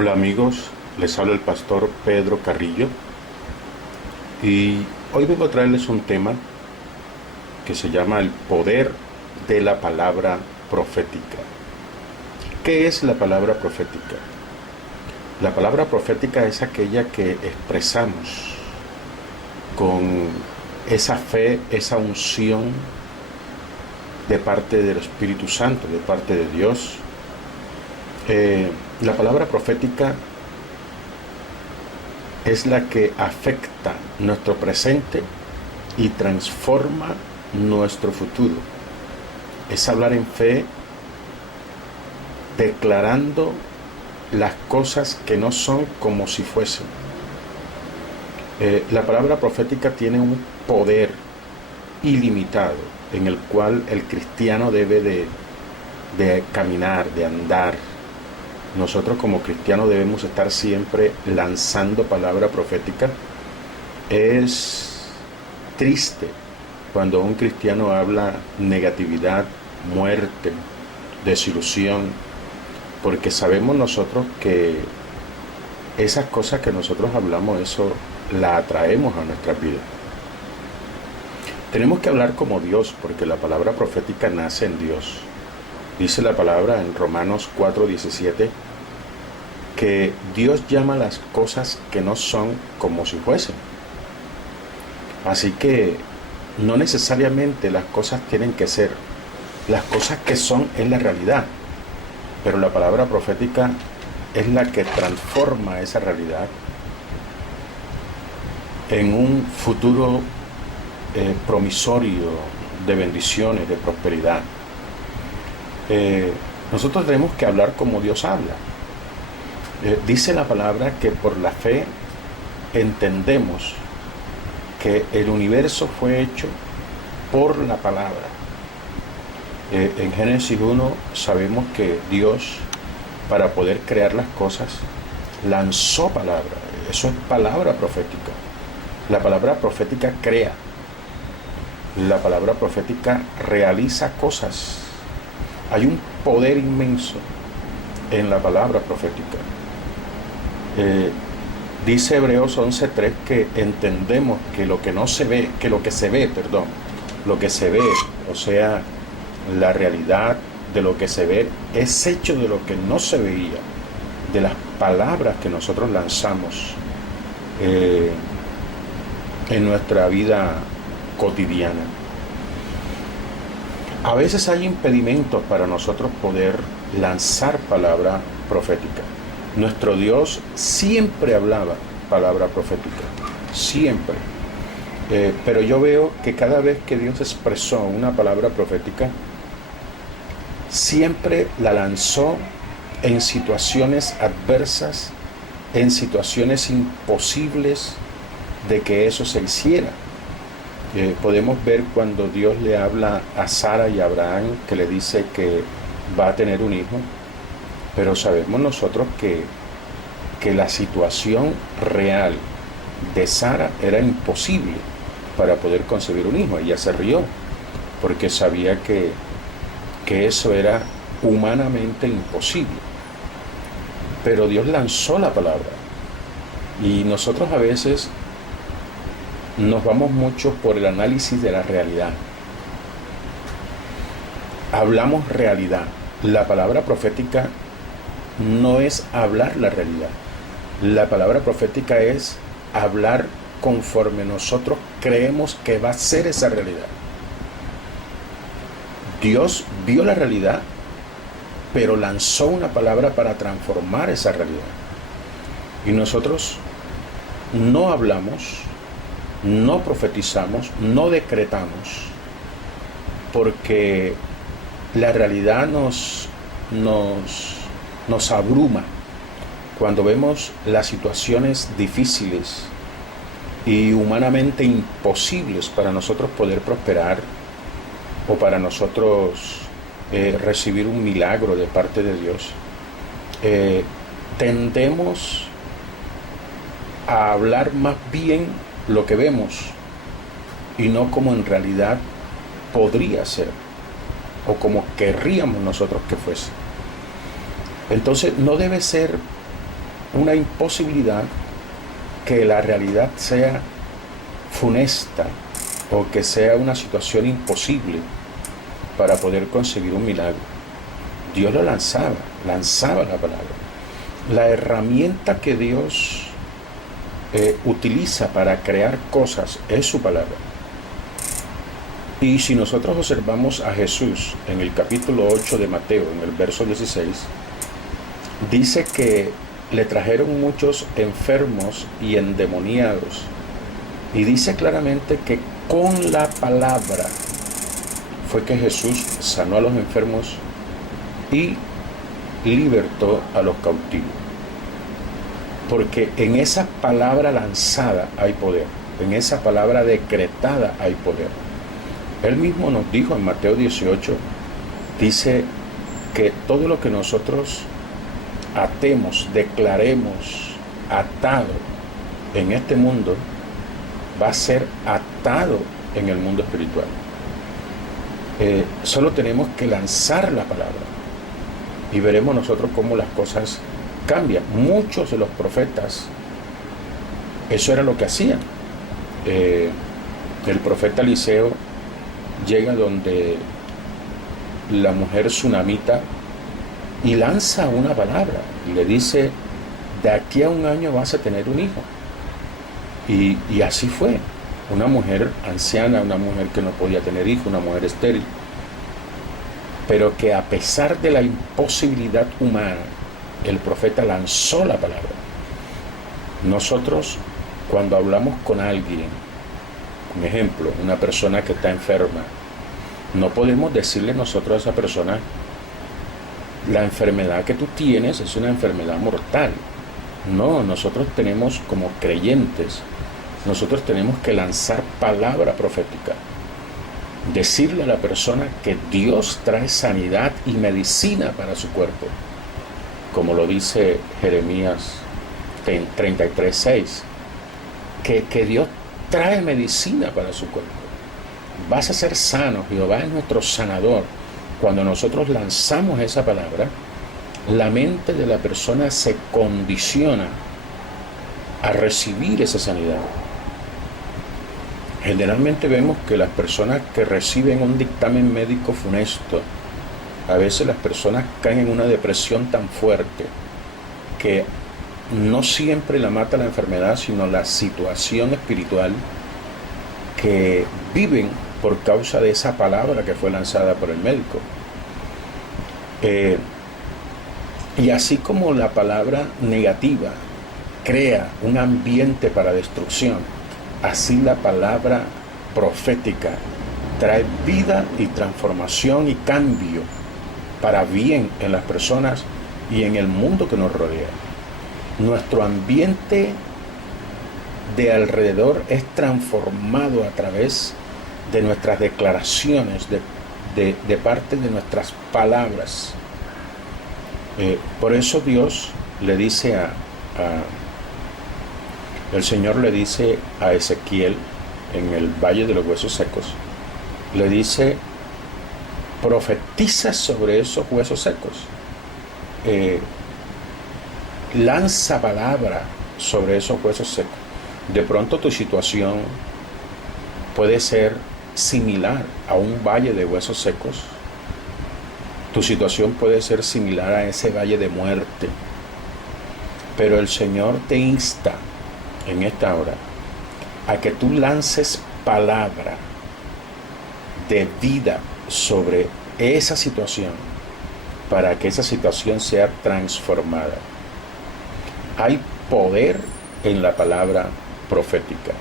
Hola amigos, les habla el pastor Pedro Carrillo y hoy vengo a traerles un tema que se llama el poder de la palabra profética. ¿Qué es la palabra profética? La palabra profética es aquella que expresamos con esa fe, esa unción de parte del Espíritu Santo, de parte de Dios. La palabra profética es la que afecta nuestro presente y transforma nuestro futuro. Es hablar en fe, declarando las cosas que no son como si fuesen. La palabra profética tiene un poder ilimitado en el cual el cristiano debe de caminar, de andar. Nosotros como cristianos debemos estar siempre lanzando palabra profética. Es triste cuando un cristiano habla negatividad, muerte, desilusión, porque sabemos nosotros que esas cosas que nosotros hablamos, eso la atraemos a nuestras vidas. Tenemos que hablar como Dios, porque la palabra profética nace en Dios. Dice la palabra en Romanos 4:17 que Dios llama las cosas que no son como si fuesen. Así que no necesariamente las cosas tienen que ser. Las cosas que son es la realidad. Pero la palabra profética es la que transforma esa realidad en un futuro promisorio de bendiciones, de prosperidad. Nosotros tenemos que hablar como Dios habla. Dice la palabra que por la fe entendemos que el universo fue hecho por la palabra. En Génesis 1 sabemos que Dios, para poder crear las cosas, lanzó palabra. Eso es palabra profética. La palabra profética crea. La palabra profética realiza cosas. Hay un poder inmenso en la palabra profética. Dice Hebreos 11:3 que entendemos que lo que no se ve, lo que se ve, o sea, la realidad de lo que se ve es hecho de lo que no se veía, de las palabras que nosotros lanzamos en nuestra vida cotidiana. A veces hay impedimentos para nosotros poder lanzar palabra profética. Nuestro Dios siempre hablaba palabra profética, siempre. Pero yo veo que cada vez que Dios expresó una palabra profética, siempre la lanzó en situaciones adversas, en situaciones imposibles de que eso se hiciera. Podemos ver cuando Dios le habla a Sara y a Abraham, que le dice que va a tener un hijo, pero sabemos nosotros que la situación real de Sara era imposible para poder concebir un hijo. Ella se rió porque sabía que eso era humanamente imposible. Pero Dios lanzó la palabra. Y nosotros a veces nos vamos mucho por el análisis de la realidad. Hablamos realidad. La palabra profética no es hablar la realidad. La palabra profética es hablar conforme nosotros creemos que va a ser esa realidad. Dios vio la realidad, pero lanzó una palabra para transformar esa realidad. Y nosotros no hablamos, no profetizamos, no decretamos, porque la realidad nos abruma cuando vemos las situaciones difíciles y humanamente imposibles para nosotros poder prosperar o para nosotros recibir un milagro de parte de Dios. Tendemos a hablar más bien lo que vemos y no como en realidad podría ser o como querríamos nosotros que fuese. Entonces no debe ser una imposibilidad que la realidad sea funesta o que sea una situación imposible para poder conseguir un milagro. Dios lo lanzaba la palabra. La herramienta que Dios utiliza para crear cosas es su palabra. Y si nosotros observamos a Jesús en el capítulo 8 de Mateo, en el verso 16, dice que le trajeron muchos enfermos y endemoniados. Y dice claramente que con la palabra fue que Jesús sanó a los enfermos y libertó a los cautivos. Porque en esa palabra lanzada hay poder, en esa palabra decretada hay poder. Él mismo nos dijo en Mateo 18, dice que todo lo que nosotros atemos, declaremos atado en este mundo, va a ser atado en el mundo espiritual. Solo tenemos que lanzar la palabra y veremos nosotros cómo las cosas cambian. Muchos de los profetas, eso era lo que hacían. El profeta Eliseo llega donde la mujer tsunamita y lanza una palabra y le dice: de aquí a un año vas a tener un hijo. Y así fue. Una mujer anciana, una mujer que no podía tener hijo, una mujer estéril, pero que a pesar de la imposibilidad humana, el profeta lanzó la palabra. Nosotros, cuando hablamos con alguien, un ejemplo, una persona que está enferma, no podemos decirle nosotros a esa persona: la enfermedad que tú tienes es una enfermedad mortal. No, nosotros tenemos, como creyentes, nosotros tenemos que lanzar palabra profética, decirle a la persona que Dios trae sanidad y medicina para su cuerpo, como lo dice Jeremías 33:6, que Dios trae medicina para su cuerpo. Vas a ser sano, Jehová es nuestro sanador. Cuando nosotros lanzamos esa palabra, la mente de la persona se condiciona a recibir esa sanidad. Generalmente vemos que las personas que reciben un dictamen médico funesto, a veces las personas caen en una depresión tan fuerte que no siempre la mata la enfermedad, sino la situación espiritual que viven por causa de esa palabra que fue lanzada por el médico. Y así como la palabra negativa crea un ambiente para destrucción, así la palabra profética trae vida y transformación y cambio para bien en las personas y en el mundo que nos rodea. Nuestro ambiente de alrededor es transformado a través de nuestras declaraciones, de parte de nuestras palabras. Por eso Dios le dice el Señor le dice a Ezequiel en el Valle de los Huesos Secos, le dice: profetiza sobre esos huesos secos, lanza palabra sobre esos huesos secos. De pronto tu situación puede ser similar a un valle de huesos secos. Tu situación puede ser similar a ese valle de muerte. Pero el Señor te insta en esta hora a que tú lances palabra de vida sobre esa situación para que esa situación sea transformada. Hay poder en la palabra profética.